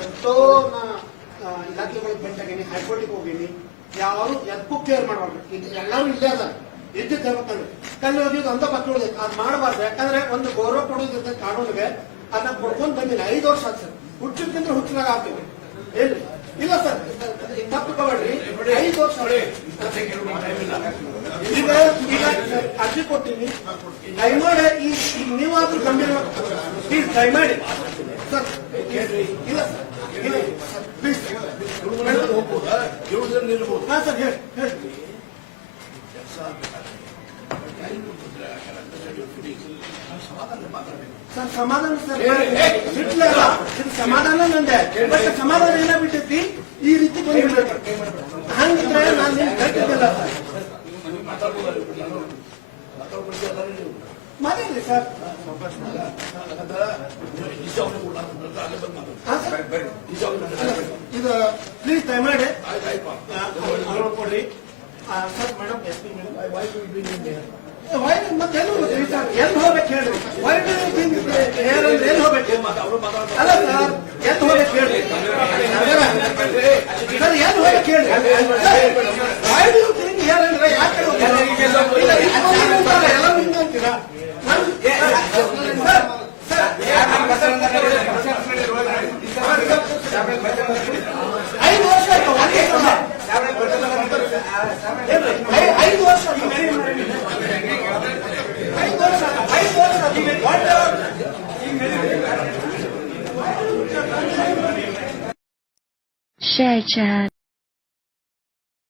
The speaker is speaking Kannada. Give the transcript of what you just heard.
ಎಷ್ಟೋ ಇಲಾಖೆಗಳಿಗೆ ಭೇಟಿಯಾಗೀನಿ, ಹೈಕೋರ್ಟಿಗೆ ಹೋಗೀನಿ, ಯಾರು ಎದಕ್ಕೂ ಕೇರ್ ಮಾಡಬಾರ್ದು. ಎಲ್ಲರೂ ಇಲ್ಲೇ ಅದ ಇದ್ದಿದ್ದು ಹೇಳ್ಬೇಕಂದ್ರೆ ಕಲ್ಲು ಹೋಗಿದ್ದು ಅಂತ ಮಕ್ಕಳು ಅದ್ ಮಾಡಬಾರ್ದು. ಯಾಕಂದ್ರೆ ಒಂದು ಗೌರವ ಕೊಡೋದಿರ್ತದೆ ಕಾನೂನಿಗೆ, ಅದನ್ನ ಕೊಡ್ಕೊಂಡು ಬಂದಿಲ್ಲ. 5 ವರ್ಷ ಆಯ್ತು ಸರ್. ಹುಚ್ಚಿದ್ಕಿಂತ ಹುಚ್ಚಿನಾಗ ಆಗ್ತೀವಿ ಹೇಳಿ. ಇಲ್ಲ ಸರ್, ತಪ್ಪು ತಗೊಳ್ರಿ. 5 ವರ್ಷ ಈಗ ಅರ್ಜಿ ಕೊಟ್ಟಿನಿ, ದಯಮಾಡಿ ಈಗ ನೀವಾದ್ರೂ ಗಂಭೀರ ಪ್ಲೀಸ್ ದಯಮಾಡಿ ಸರ್. ಇಲ್ಲ ಸರ್, ಇಲ್ಲ ಪ್ಲೀಸ್ ಹಾ ಸರ್ ಹೇಳಿ ಹೇಳಿ ಸರ್. ಸಮಾಧಾನ ಸರ್ ಬಿಟ್ಲಲ್ಲ, ಇದು ಸಮಾಧಾನ ನಂದೆ. ಬಟ್ ಸಮಾಧಾನ ಏನ ಬಿಟ್ಟೈತಿ ಈ ರೀತಿ ಬಂದ್ಬಿಟ್ಟೈತಿ. ಹಂಗಿದ್ರೆ ನಾನು ನಿಮ್ಗೆ ಹೇಳ್ತಿದ್ದಿಲ್ಲ ಸರ್. ಮಾತಾಡ್ರಿ ಸರ್. ಇದು ಪ್ಲೀಸ್ ದಯಮಾಡಿ ಕೊಡ್ರಿ sir. Madam S P madam ಮತ್ತೆ ಎಲ್ಲಿ ಹೋಗ್ರಿ ಸರ್? ಎಲ್ಲಿ ಹೋಗ್ಬೇಕು ಹೇಳ್ರಿ? ಎಲ್ಲಿ ಹೋಗ್ಬೇಕು? ಅಲ್ಲ ಸರ್, ಎಲ್ಲಿ ಹೋಗ್ಬೇಕು ಹೇಳ್ರಿ ಸರ್? ಎಲ್ಲಿ ಹೋಗ್ಬೇಕು ಹೇಳ್ರಿ? ಏನಂದ್ರೆ ಯಾಕೆ ಎಲ್ಲ ನಿಂಗೆ ಅಂತೀರಾ? Share chat.